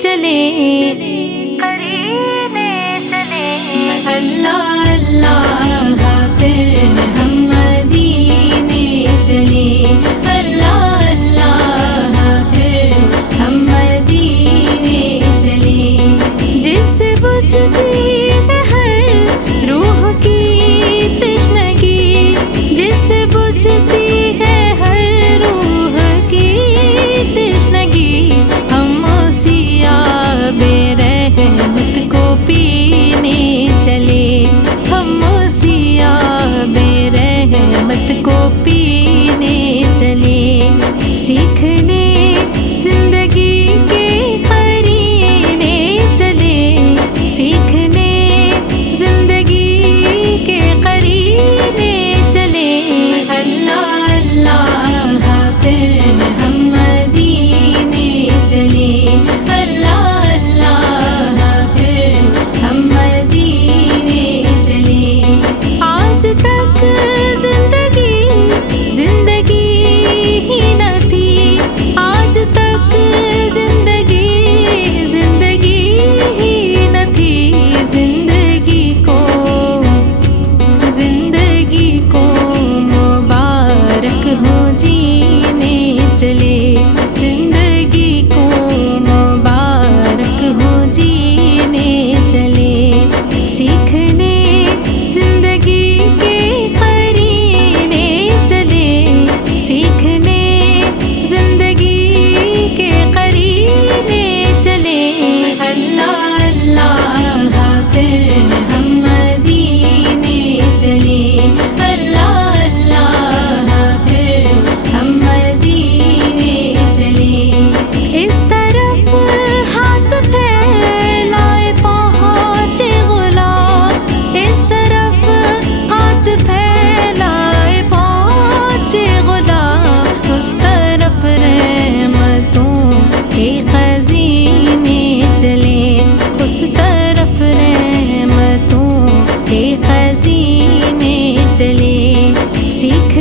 چلے اللہ اللہ پھر ہم مدینے چلے اللہ اللہ پھر ہم مدینے چلے جس سے بجھتی ہے ہر روح کی تشنگی جس سے بجھتی ہے ہر روح کی تشنگی ہم اسی آب رحمت کو پینے چلے ہم اسی آب رحمت کو پینے چلے سیکھنے زندگی کے قرینے چلے سیکھنے زندگی کے قرینے چلے اللہ اللہ پھر ہم مدینے چلے اللہ اللہ پھر ہم مدینے چلے آج تک زندگی ہی نہ تھی آج تک زندگی ہی نہ تھی زندگی کو مبارک ہو جینے چلے زندگی کو مبارک ہو جینے چلے سیکھنے زندگی کے قرینے چلے سیکھنے زندگی کے قرینے چلے اللہ اللہ پھر ہم مدینے چلے اللہ اللہ پھر ہم مدینے چلے اس طرف ہاتھ پھیلائے پہنچے غلام اس طرف ہاتھ پھیلائے پہنچے غلام اس طرف رحمتوں کے خزینے چلے اس طرف رحمتوں کے خزینے چلے سیکھ